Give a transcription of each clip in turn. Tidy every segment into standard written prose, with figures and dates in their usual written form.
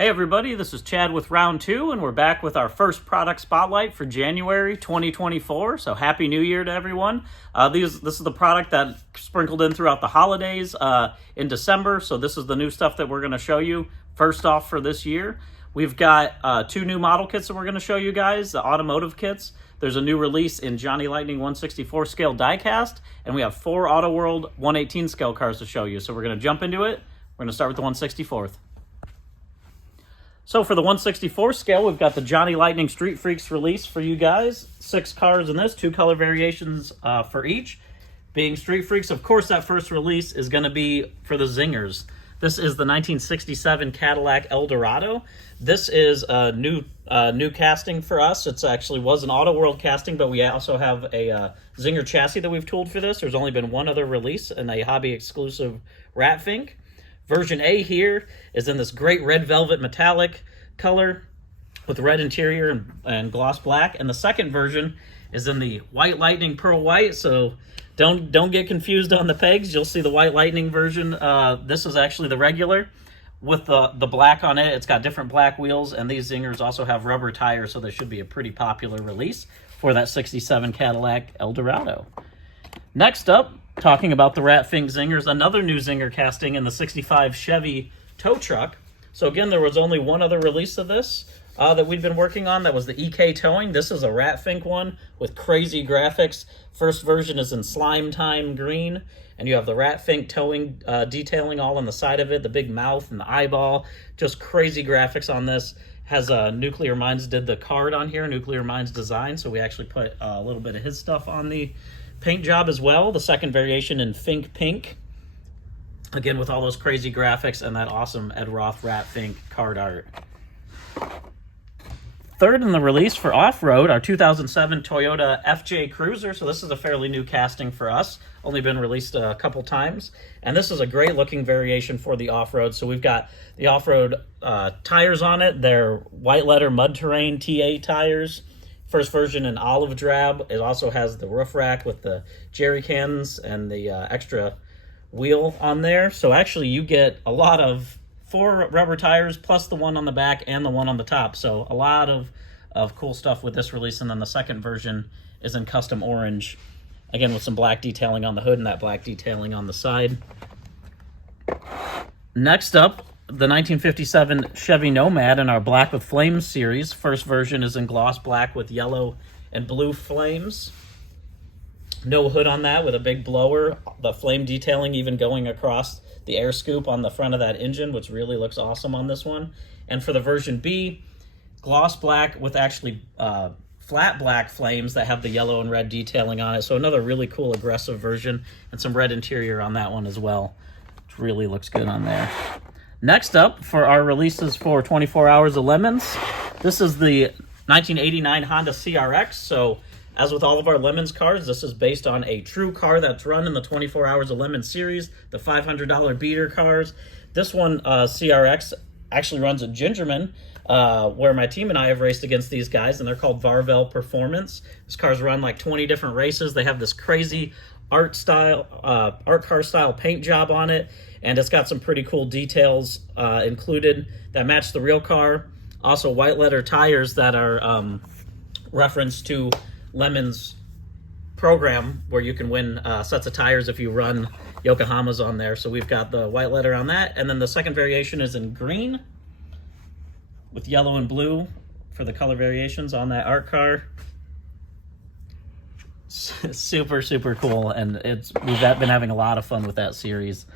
Hey everybody, this is Chad with Round 2, and we're back with our first product spotlight for January 2024. So Happy New Year to everyone. This is the product that sprinkled in throughout the holidays in December. So this is the new stuff that we're going to show you first off for this year. We've got two new model kits that we're going to show you guys, the automotive kits. There's a new release in Johnny Lightning 164 scale diecast, and we have 4 Auto World 118 scale cars to show you. So we're going to jump into it. We're going to start with the 164th. So for the 164 scale, we've got the Johnny Lightning Street Freaks release for you guys. 6 cars in this, 2 color variations for each. Being Street Freaks, of course, that first release is going to be for the Zingers. This is the 1967 Cadillac Eldorado. This is a new casting for us. It actually was an Auto World casting, but we also have a Zinger chassis that we've tooled for this. There's only been one other release, and a hobby-exclusive Rat Fink. Version A here is in this great red velvet metallic color with red interior and gloss black. And the second version is in the White Lightning Pearl White. So don't get confused on the pegs. You'll see the White Lightning version. This is actually the regular with the black on it. It's got different black wheels, and these Zingers also have rubber tires, so this should be a pretty popular release for that 67 Cadillac Eldorado. Next up, talking about the Rat Fink Zingers, another new Zinger casting in the 65 Chevy tow truck. So again, there was only one other release of this that we've been working on. That was the EK Towing. This is a Rat Fink one with crazy graphics. First version is in Slime Time green, and you have the Rat Fink towing detailing all on the side of it, the big mouth and the eyeball. Just crazy graphics on this. Has Nuclear Minds did the card on here, Nuclear Minds design, so we actually put a little bit of his stuff on the paint job as well. The second variation in Fink Pink, again with all those crazy graphics and that awesome Ed Roth Rat Fink card art. Third in the release for off-road, our 2007 Toyota FJ Cruiser. So this is a fairly new casting for us, only been released a couple times, and this is a great looking variation for the off-road. So we've got the off-road tires on it. They're white letter mud terrain T8 tires. First version in olive drab. It also has the roof rack with the jerry cans and the extra wheel on there. So actually you get a lot of 4 rubber tires plus the one on the back and the one on the top. So a lot of cool stuff with this release. And then the second version is in custom orange, again with some black detailing on the hood and that black detailing on the side. Next up, the 1957 Chevy Nomad in our Black with Flames series. First version is in gloss black with yellow and blue flames. No hood on that with a big blower. The flame detailing even going across the air scoop on the front of that engine, which really looks awesome on this one. And for the version B, gloss black with actually flat black flames that have the yellow and red detailing on it. So another really cool aggressive version, and some red interior on that one as well, which really looks good on there. Next up, for our releases for 24 Hours of Lemons, this is the 1989 Honda CRX. So, as with all of our Lemons cars, this is based on a true car that's run in the 24 Hours of Lemons series, the $500 beater cars. This one, CRX, actually runs a Gingerman, where my team and I have raced against these guys, and they're called Varvel Performance. This car's run like 20 different races. They have this crazy art car style paint job on it, and it's got some pretty cool details included that match the real car. Also white letter tires that are reference to Lemon's program, where you can win sets of tires if you run Yokohamas on there. So we've got the white letter on that, and then the second variation is in green with yellow and blue for the color variations on that art car. Super cool, and we've been having a lot of fun with that series.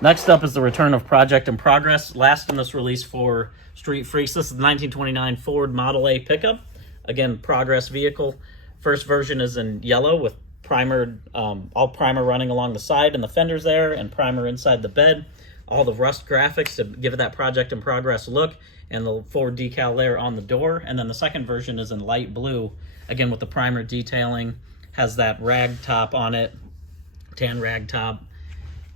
Next up is the return of Project in Progress, last in this release for Street Freaks. This is the 1929 Ford Model A pickup, again Progress vehicle. First version is in yellow with all primer running along the side and the fenders there, and primer inside the bed. All the rust graphics to give it that Project in Progress look, and the Ford decal there on the door. And then the second version is in light blue, again with the primer detailing. Has that rag top on it, tan rag top,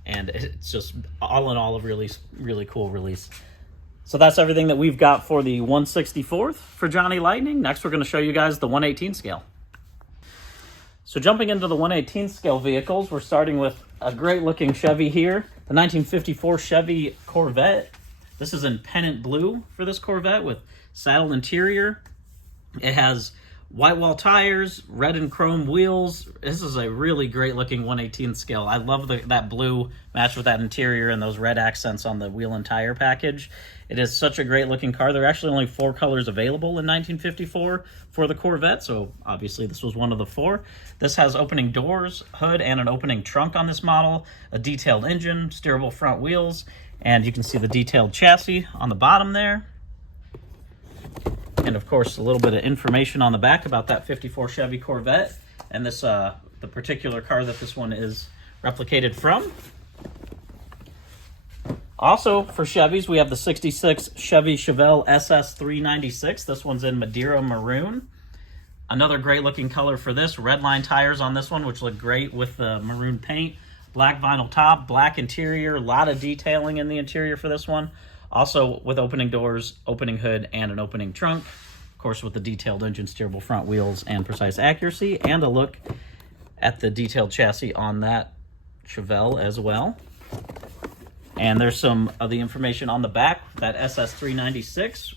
and it's just all in all a really cool release. So that's everything that we've got for the 164th for Johnny Lightning. Next we're going to show you guys the 118 scale. So jumping into the 118 scale vehicles, we're starting with a great looking Chevy here, the 1954 Chevy Corvette. This is in pennant blue for this Corvette with saddle interior. It has white wall tires, red and chrome wheels. This is a really great looking 1/18 scale. I love that blue matched with that interior and those red accents on the wheel and tire package. It is such a great looking car. There are actually only 4 colors available in 1954 for the Corvette, so obviously this was one of the 4. This has opening doors, hood, and an opening trunk on this model, a detailed engine, steerable front wheels, and you can see the detailed chassis on the bottom there. And of course, a little bit of information on the back about that 54 Chevy Corvette and this the particular car that this one is replicated from. Also, for Chevys, we have the 66 Chevy Chevelle SS 396. This one's in Madeira Maroon. Another great looking color for this. Red line tires on this one, which look great with the maroon paint. Black vinyl top, black interior, a lot of detailing in the interior for this one. Also with opening doors, opening hood, and an opening trunk. Of course, with the detailed engine, steerable front wheels, and precise accuracy. And a look at the detailed chassis on that Chevelle as well. And there's some of the information on the back. That SS 396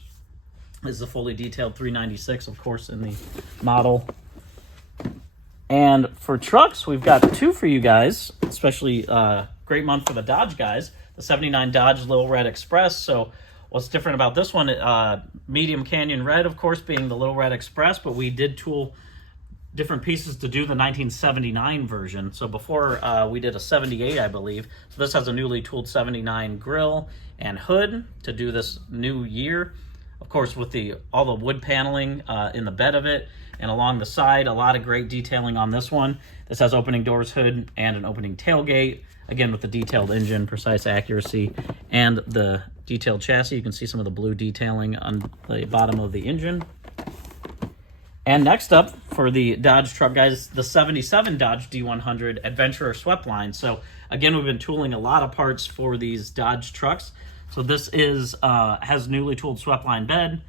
is the fully detailed 396, of course, in the model. And for trucks, we've got 2 for you guys, especially great month for the Dodge guys. The 79 Dodge Little Red Express. So what's different about this one, medium canyon red, of course, being the Little Red Express, but we did tool different pieces to do the 1979 version. So before we did a 78, I believe. So this has a newly tooled 79 grille and hood to do this new year. Of course, with all the wood paneling in the bed of it and along the side, a lot of great detailing on this one. This has opening doors, hood, and an opening tailgate. Again, with the detailed engine, precise accuracy, and the detailed chassis. You can see some of the blue detailing on the bottom of the engine. And next up, for the Dodge truck guys, the 77 Dodge D100 Adventurer swept line. So again, we've been tooling a lot of parts for these Dodge trucks. So this is has newly tooled swept line bed,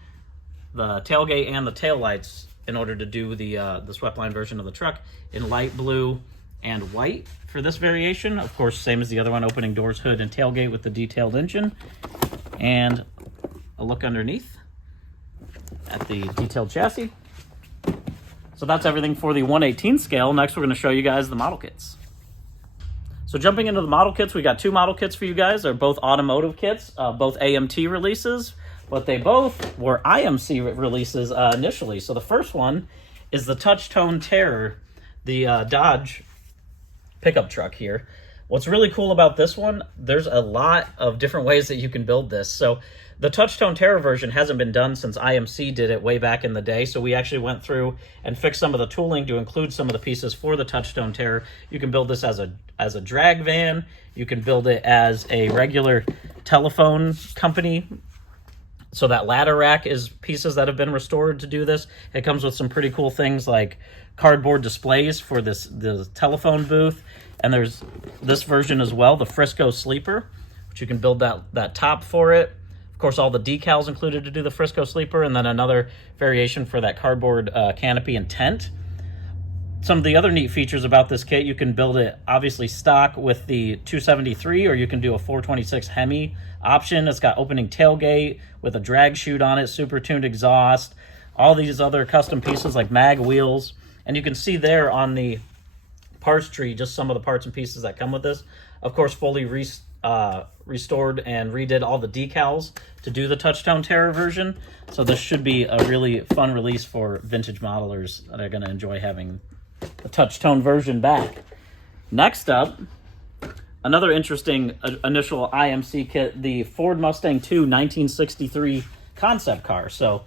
the tailgate, and the taillights in order to do the swept line version of the truck in light blue and white for this variation. Of course, same as the other one, opening doors, hood, and tailgate with the detailed engine. And a look underneath at the detailed chassis. So that's everything for the 1/18 scale. Next, we're going to show you guys the model kits. So jumping into the model kits, we got 2 model kits for you guys. They're both automotive kits, both AMT releases, but they both were IMC releases initially. So the first one is the Touch-Tone Terror, the Dodge pickup truck here. What's really cool about this one, there's a lot of different ways that you can build this. So the Touch-Tone Terror version hasn't been done since IMC did it way back in the day. So we actually went through and fixed some of the tooling to include some of the pieces for the Touch-Tone Terror. You can build this as a drag van. You can build it as a regular telephone company. So that ladder rack is pieces that have been restored to do this. It comes with some pretty cool things like cardboard displays for the telephone booth. And there's this version as well, the Frisco Sleeper, which you can build that top for it. Of course, all the decals included to do the Frisco Sleeper, and then another variation for that cardboard canopy and tent. Some of the other neat features about this kit, you can build it obviously stock with the 273, or you can do a 426 Hemi option. It's got opening tailgate with a drag chute on it, super tuned exhaust, all these other custom pieces like mag wheels. And you can see there on the parts tree just some of the parts and pieces that come with this. Of course, fully restored and redid all the decals to do the Touch-Tone Terror version. So this should be a really fun release for vintage modelers that are going to enjoy having the Touch-Tone version back. Next up, another interesting initial IMC kit, the Ford Mustang II 1963 concept car. So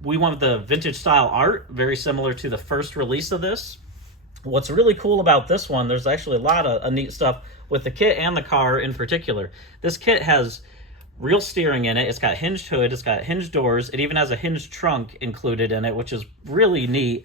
we went with the vintage style art, very similar to the first release of this. What's really cool about this one, there's actually a lot of neat stuff with the kit and the car in particular. This kit has real steering in it. It's got hinged hood. It's got hinged doors. It even has a hinged trunk included in it, which is really neat.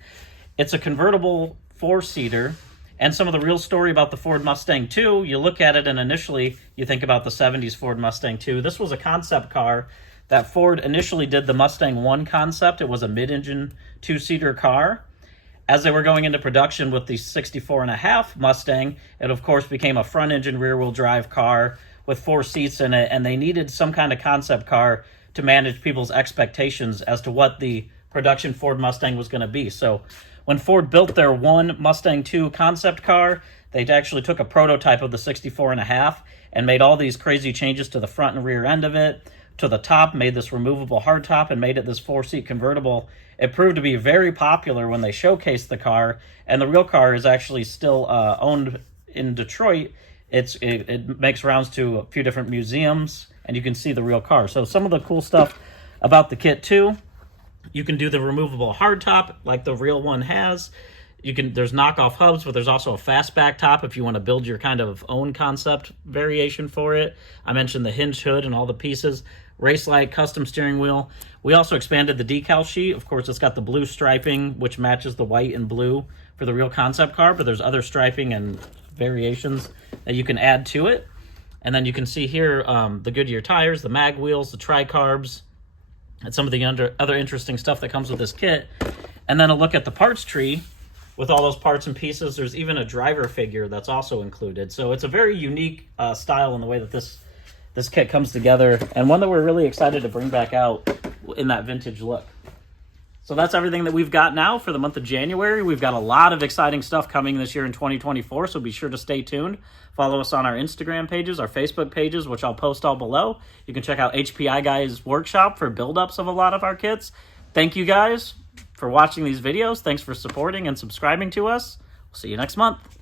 It's a convertible 4-seater. And some of the real story about the Ford Mustang II, you look at it and initially you think about the 70s Ford Mustang II. This was a concept car that Ford initially did the Mustang 1 concept. It was a mid-engine 2-seater car. As they were going into production with the 64.5 Mustang, it of course became a front-engine rear-wheel drive car with 4 seats in it, and they needed some kind of concept car to manage people's expectations as to what the production Ford Mustang was going to be. So when Ford built their one Mustang 2 concept car, they actually took a prototype of the 64.5 and made all these crazy changes to the front and rear end of it, to the top, made this removable hardtop, and made it this 4-seat convertible. It proved to be very popular when they showcased the car, and the real car is actually still owned in Detroit. It makes rounds to a few different museums, and you can see the real car. So some of the cool stuff about the kit too, you can do the removable hardtop like the real one has. There's knockoff hubs, but there's also a fastback top if you want to build your kind of own concept variation for it. I mentioned the hinge hood and all the pieces. Race light, custom steering wheel. We also expanded the decal sheet. Of course, it's got the blue striping, which matches the white and blue for the real concept car, but there's other striping and variations that you can add to it. And then you can see here the Goodyear tires, the mag wheels, the tri-carbs, and some of the other interesting stuff that comes with this kit. And then a look at the parts tree with all those parts and pieces. There's even a driver figure that's also included. So it's a very unique style in the way that this kit comes together, and one that we're really excited to bring back out in that vintage look. So that's everything that we've got now for the month of January. We've got a lot of exciting stuff coming this year in 2024, so be sure to stay tuned. Follow us on our Instagram pages, our Facebook pages, which I'll post all below. You can check out HPI Guy's workshop for build-ups of a lot of our kits. Thank you guys for watching these videos. Thanks for supporting and subscribing to us. We'll see you next month.